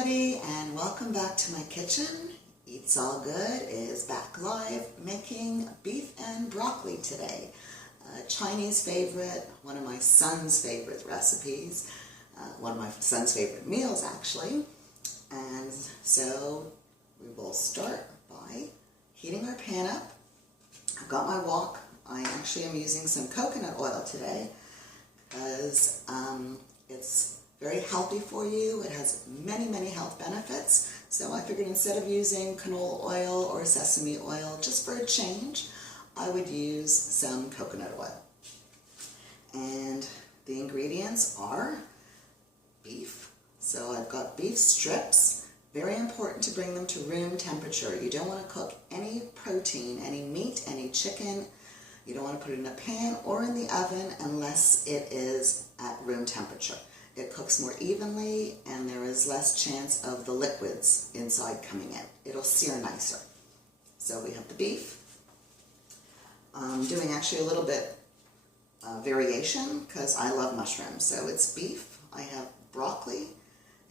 everybody, and welcome back to my kitchen. Eats All Good is back live making beef and broccoli today. A Chinese favorite, one of my son's favorite recipes, one of my son's favorite meals actually. And so we will start by heating our pan up. I've got my wok. I actually am using some coconut oil today because it's very healthy for you. It has many health benefits. So I figured instead of using canola oil or sesame oil, just for a change, I would use some coconut oil. And the ingredients are beef. So I've got beef strips. Very important to bring them to room temperature. You don't want to cook any protein, any meat, any chicken. You don't want to put it in a pan or in the oven unless it is at room temperature. It cooks more evenly and there is less chance of the liquids inside coming in. It'll sear nicer. So we have the beef. I'm doing actually a little bit variation because I love mushrooms. So it's beef. I have broccoli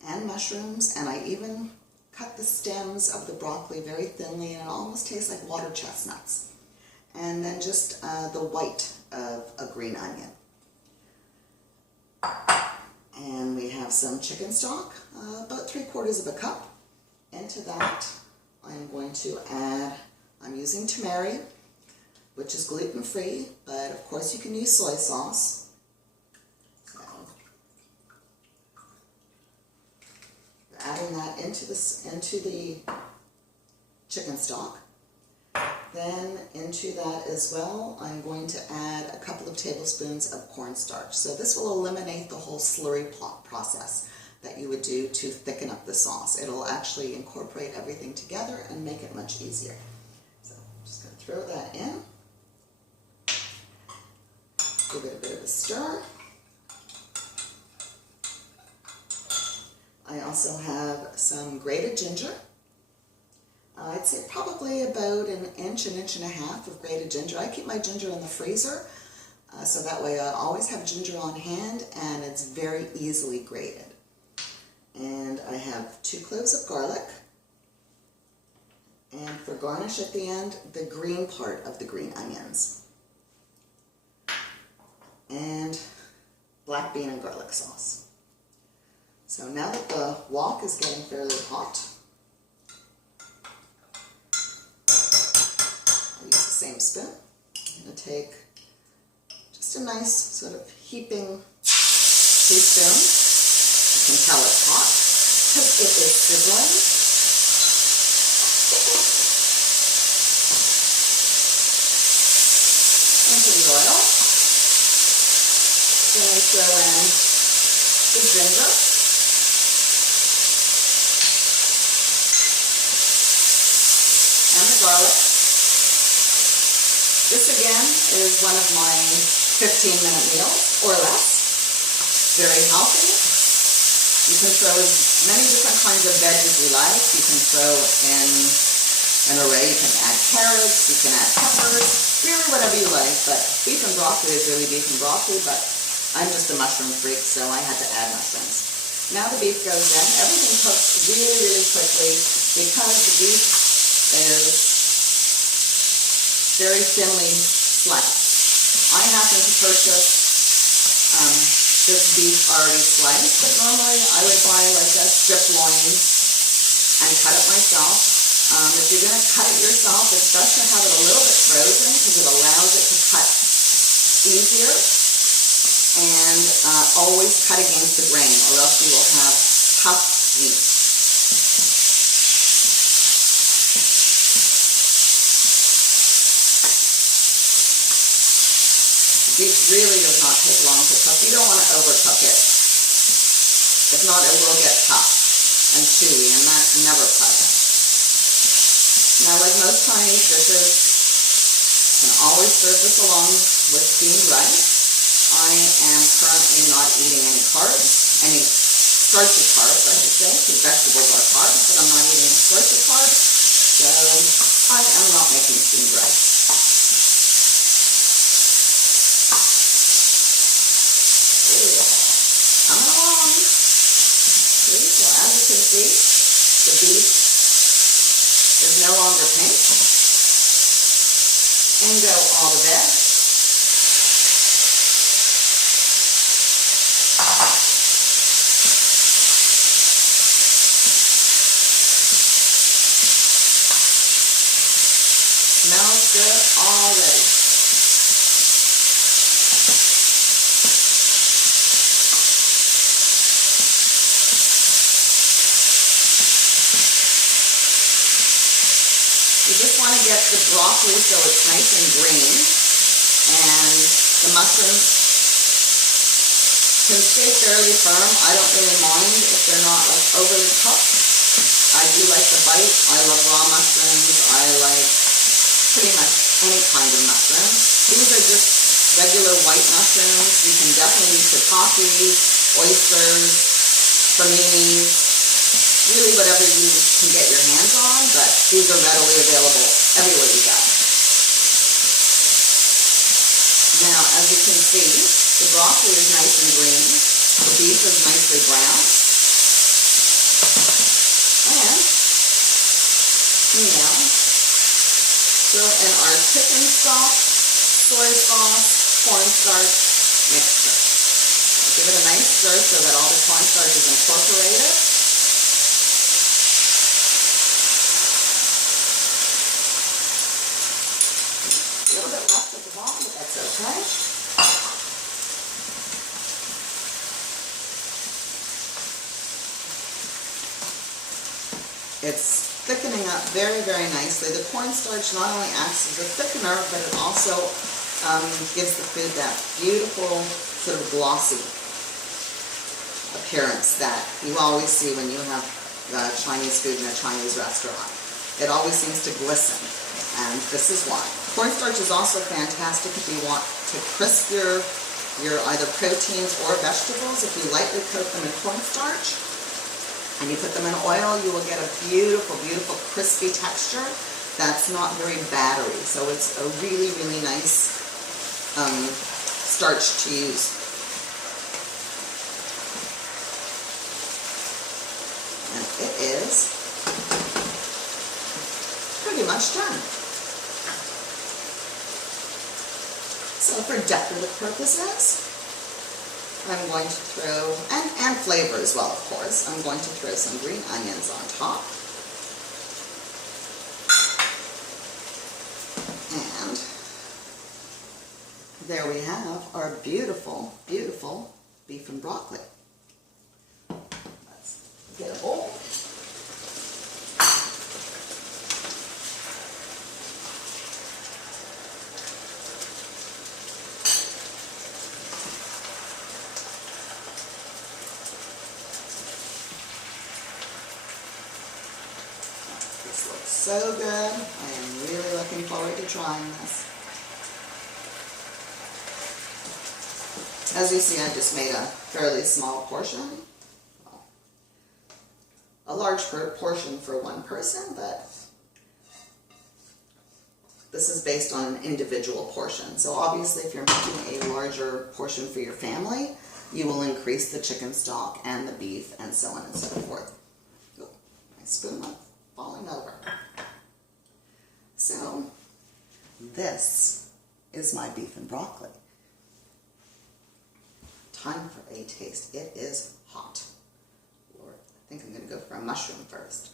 and mushrooms, and I even cut the stems of the broccoli very thinly, and it almost tastes like water chestnuts. And then just the white of a green onion. And we have some chicken stock, about 3/4 of a cup. Into that, I'm going to add, I'm using tamari, which is gluten-free, but of course you can use soy sauce. So, adding that into the chicken stock. Then into that as well, I'm going to add a couple of tablespoons of cornstarch. So this will eliminate the whole slurry process that you would do to thicken up the sauce. It'll actually incorporate everything together and make it much easier. So I'm just going to throw that in. Give it a bit of a stir. I also have some grated ginger. I'd say probably about an inch and a half of grated ginger. I keep my ginger in the freezer, so that way I always have ginger on hand and it's very easily grated. And I have 2 cloves of garlic. And for garnish at the end, the green part of the green onions. And black bean and garlic sauce. So now that the wok is getting fairly hot, same spoon. I'm going to take just a nice sort of heaping teaspoon. You can tell it's hot because it is sizzling. Into the oil. Then we throw in the ginger. And the garlic. This again is one of my 15-minute meals or less. Very healthy. You can throw as many different kinds of veg as you like. You can throw in an array. You can add carrots, you can add peppers, really whatever you like. But beef and broccoli is really beef and broccoli, but I'm just a mushroom freak, so I had to add mushrooms. Now the beef goes in. Everything cooks really quickly because the beef is very thinly sliced. I happen to purchase this beef already sliced, but normally I would buy like a strip loin and cut it myself. If you're going to cut it yourself, it's best to have it a little bit frozen because it allows it to cut easier. And always cut against the grain, or else you will have tough meat. Beef really does not take long to cook. You don't want to overcook it. If not, it will get tough and chewy, and that's never pleasant. Now, like most Chinese dishes, you can always serve this along with steamed rice. I am currently not eating any carbs, any starchy carbs, I should say, because vegetables are carbs, but I'm not eating starchy carbs, so I am not making steamed rice. Coming along. See, so as you can see, the beef is no longer pink. And go all the veg. Smells good already. You just want to get the broccoli so it's nice and green, and the mushrooms can stay fairly firm. I don't really mind if they're not like overly cooked. I do like the bite. I love raw mushrooms. I like pretty much any kind of mushroom. These are just regular white mushrooms. You can definitely use shiitakes, oysters, faminis, really whatever you can get your hands on, but these are readily available everywhere you go. Now, as you can see, the broccoli is nice and green, the beef is nicely brown, and now throw in our chicken stock, soy sauce, cornstarch mixture. Give it a nice stir so that all the cornstarch is incorporated. A little bit left at the bottom, but that's okay. It's thickening up very, very nicely. The cornstarch not only acts as a thickener, but it also gives the food that beautiful sort of glossy appearance that you always see when you have Chinese food in a Chinese restaurant. It always seems to glisten, and this is why. Cornstarch is also fantastic if you want to crisp your either proteins or vegetables. If you lightly coat them in cornstarch and you put them in oil, you will get a beautiful, beautiful crispy texture that's not very battery. So it's a really, really nice starch to use. And it is pretty much done. So for decorative purposes, I'm going to throw, and flavor as well, of course, I'm going to throw some green onions on top. And there we have our beautiful, beautiful beef and broccoli. Let's get a bowl. This looks so good. I am really looking forward to trying this. As you see, I just made a fairly small portion. Well, a large portion for one person, but this is based on an individual portion. So obviously, if you're making a larger portion for your family, you will increase the chicken stock and the beef and so on and so forth. Oh, my spoon went falling over. So, this is my beef and broccoli. Time for a taste. It is hot. Lord, I think I'm going to go for a mushroom first.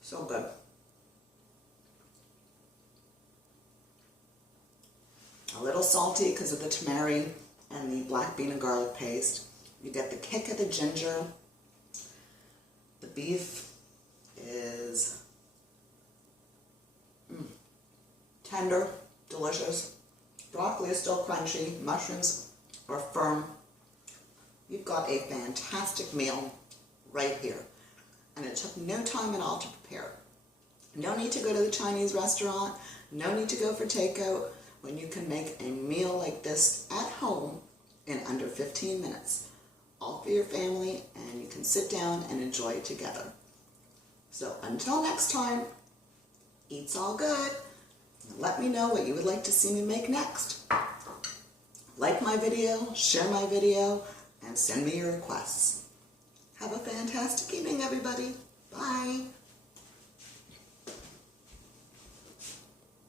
So good. A little salty because of the tamari and the black bean and garlic paste. You get the kick of the ginger. The beef is tender, delicious. Broccoli is still crunchy. Mushrooms are firm. You've got a fantastic meal right here. And it took no time at all to prepare. No need to go to the Chinese restaurant. No need to go for takeout. When you can make a meal like this at home in under 15 minutes. All for your family, and you can sit down and enjoy it together. So until next time, eat's all good. Let me know what you would like to see me make next. Like my video, share my video, and send me your requests. Have a fantastic evening, everybody.